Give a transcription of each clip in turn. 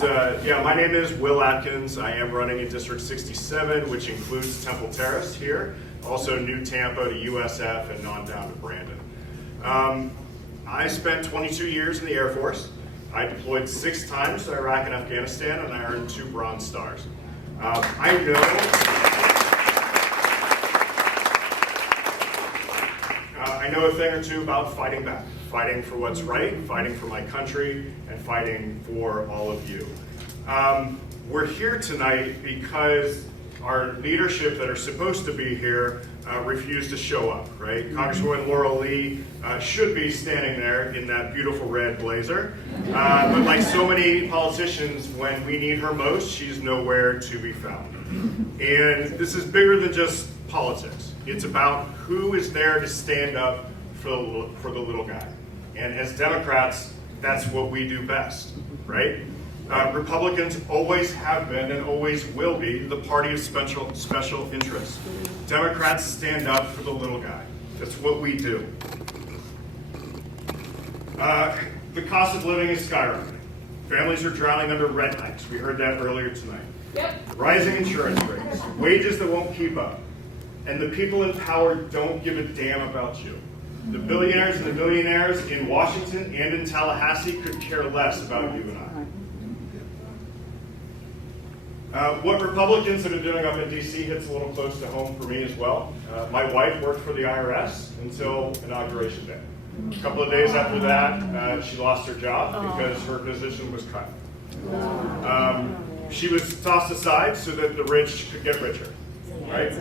Yeah, my name is Will Atkins. I am running in District 67, which includes Temple Terrace here, also New Tampa to USF, and on down to Brandon. I spent 22 years in the Air Force. I deployed 6 times to Iraq and Afghanistan, and I earned 2 Bronze Stars. I know a thing or two about fighting back, fighting for what's right, fighting for my country, and fighting for all of you. We're here tonight because our leadership that are supposed to be here refused to show up, right? Congresswoman Laurel Lee should be standing there in that beautiful red blazer. But like so many politicians, when we need her most, she's nowhere to be found. And this is bigger than just politics. It's about who is there to stand up for the little guy. And as Democrats, that's what we do best, right? Republicans always have been and always will be the party of special interest. Democrats stand up for the little guy. That's what we do. The cost of living is skyrocketing. Families are drowning under rent hikes. We heard that earlier tonight. Yep. Rising insurance rates, wages that won't keep up. And the people in power don't give a damn about you. The billionaires and the millionaires in Washington and in Tallahassee could care less about you and I. What Republicans have been doing up in D.C. hits a little close to home for me as well. My wife worked for the IRS until Inauguration Day. A couple of days after that, she lost her job because her position was cut. She was tossed aside so that the rich could get richer. Right?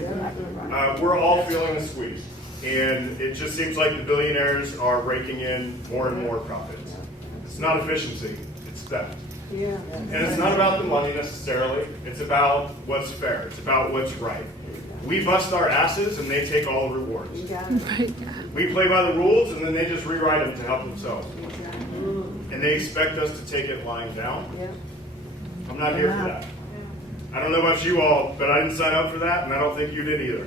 We're all feeling the squeeze, and it just seems like the billionaires are raking in more and more profits. It's not efficiency, it's theft. And it's not about the money necessarily, it's about what's fair, it's about what's right. We bust our asses and they take all the rewards. We play by the rules and then they just rewrite them to help themselves. And they expect us to take it lying down. I'm not here for that. I don't know about you all, but I didn't sign up for that, and I don't think you did either.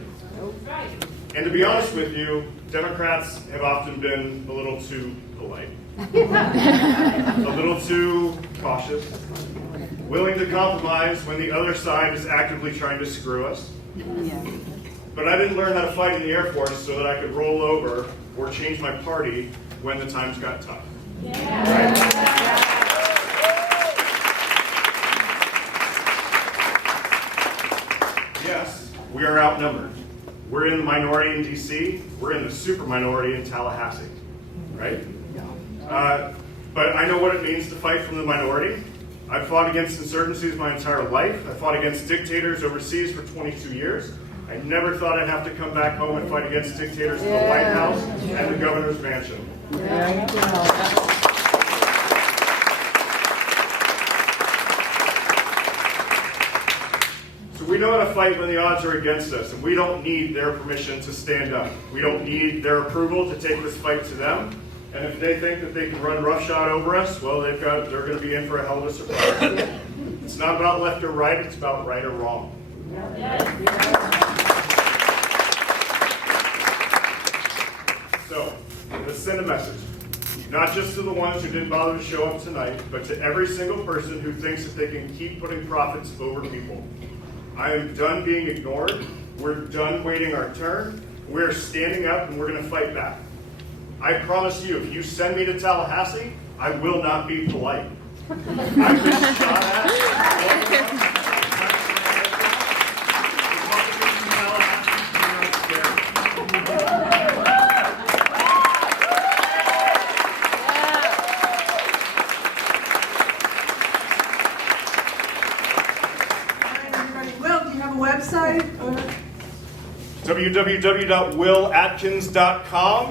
And to be honest with you, Democrats have often been a little too polite, a little too cautious, willing to compromise when the other side is actively trying to screw us. But I didn't learn how to fight in the Air Force so that I could roll over or change my party when the times got tough. Right? Yes, we are outnumbered. We're in the minority in D.C., we're in the super minority in Tallahassee, right? But I know what it means to fight from the minority. I've fought against insurgencies my entire life. I fought against dictators overseas for 22 years. I never thought I'd have to come back home and fight against dictators in the White House and the governor's mansion. We know how to fight when the odds are against us, and we don't need their permission to stand up. We don't need their approval to take this fight to them. And if they think that they can run roughshod over us, well, they're going to be in for a hell of a surprise. It's not about left or right, it's about right or wrong. So, let's send a message. Not just to the ones who didn't bother to show up tonight, but to every single person who thinks that they can keep putting profits over people. I am done being ignored. We're done waiting our turn. We're standing up and we're going to fight back. I promise you, if you send me to Tallahassee, I will not be polite. I've been shot at. www.willatkins.com.